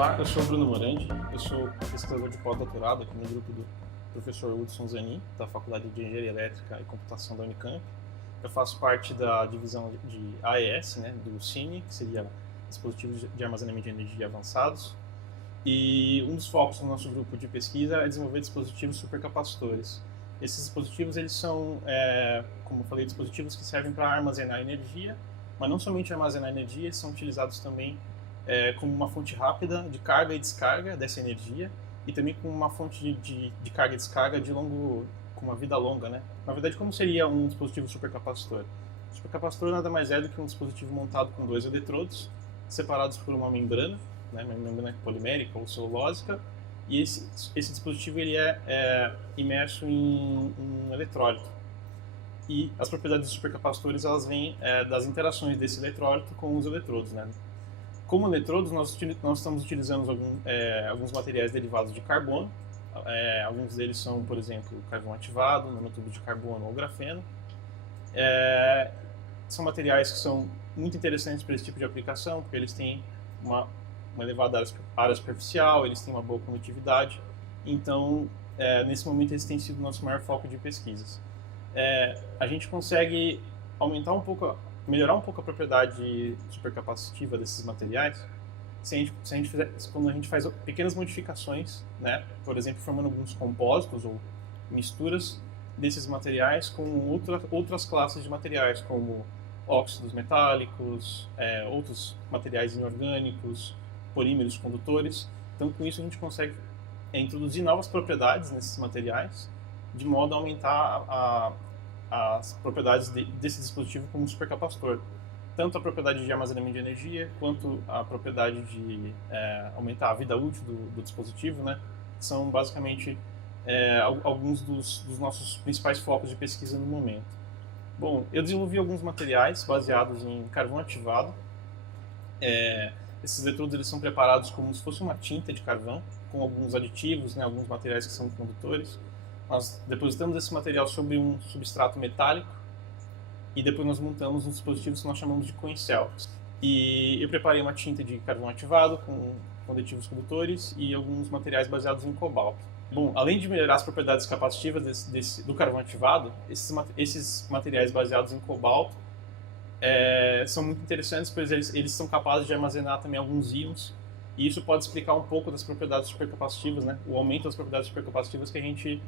Olá, eu sou o Bruno Morandi, eu sou pesquisador de pós-doutorado aqui no grupo do professor Hudson Zanin, da Faculdade de Engenharia Elétrica e Computação da Unicamp. Eu faço parte da divisão de AES, né, do CINE, que seria dispositivos de armazenamento de energia avançados. E um dos focos do nosso grupo de pesquisa é desenvolver dispositivos supercapacitores. Esses dispositivos eles são, como eu falei, dispositivos que servem para armazenar energia, mas não somente armazenar energia, eles são utilizados também como uma fonte rápida de carga e descarga dessa energia e também como uma fonte de carga e descarga com uma vida longa, né? Na verdade, como seria um dispositivo supercapacitor? O supercapacitor nada mais é do que um dispositivo montado com dois eletrodos separados por uma membrana, né, uma membrana polimérica ou celulósica, e esse dispositivo ele é imerso em um eletrólito. E as propriedades dos supercapacitores elas vêm das interações desse eletrólito com os eletrodos, né? Como eletrodos, nós estamos utilizando alguns materiais derivados de carbono. Alguns deles são, por exemplo, carvão ativado, nanotubo de carbono ou grafeno. São materiais que são muito interessantes para esse tipo de aplicação, porque eles têm uma elevada área superficial, eles têm uma boa condutividade. Então, nesse momento, eles têm sido o nosso maior foco de pesquisas. A gente consegue melhorar um pouco a propriedade supercapacitiva desses materiais quando a gente faz pequenas modificações, né? Por exemplo, formando alguns compósitos ou misturas desses materiais com outras classes de materiais, como óxidos metálicos, outros materiais inorgânicos, polímeros condutores. Então, com isso, a gente consegue introduzir novas propriedades nesses materiais, de modo a aumentar as propriedades desse dispositivo como supercapacitor. Tanto a propriedade de armazenamento de energia, quanto a propriedade de aumentar a vida útil do dispositivo, né? São basicamente alguns dos nossos principais focos de pesquisa no momento. Bom, eu desenvolvi alguns materiais baseados em carvão ativado. Esses eletrodos eles são preparados como se fosse uma tinta de carvão, com alguns aditivos, né, alguns materiais que são condutores. Nós depositamos esse material sobre um substrato metálico e depois nós montamos um dispositivo que nós chamamos de coin cell. E eu preparei uma tinta de carvão ativado com aditivos condutores e alguns materiais baseados em cobalto. Bom, além de melhorar as propriedades capacitivas do carvão ativado, esses materiais baseados em cobalto são muito interessantes, pois eles são capazes de armazenar também alguns íons, e isso pode explicar um pouco das propriedades supercapacitivas, né? O aumento das propriedades supercapacitivas que a gente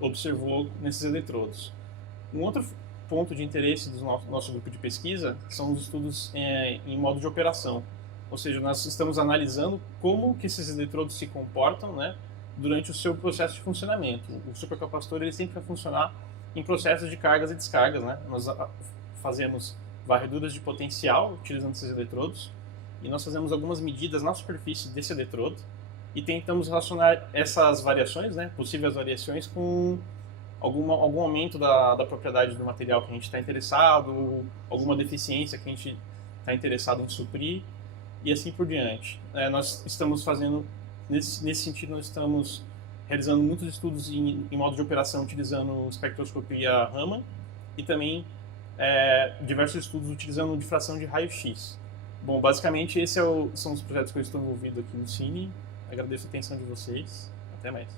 observou nesses eletrodos. Um outro ponto de interesse do nosso grupo de pesquisa são os estudos em modo de operação, ou seja, nós estamos analisando como que esses eletrodos se comportam, né, durante o seu processo de funcionamento. O supercapacitor ele sempre vai funcionar em processos de cargas e descargas, né? Nós fazemos varreduras de potencial utilizando esses eletrodos e nós fazemos algumas medidas na superfície desse eletrodo e tentamos relacionar essas variações, né, possíveis variações, com algum aumento da propriedade do material que a gente está interessado, alguma deficiência que a gente está interessado em suprir e assim por diante. Nós estamos fazendo, nesse sentido, nós estamos realizando muitos estudos em modo de operação utilizando espectroscopia Raman e também diversos estudos utilizando difração de raio-x. Bom, basicamente esses são os projetos que eu estou envolvido aqui no CINE. Agradeço a atenção de vocês. Até mais.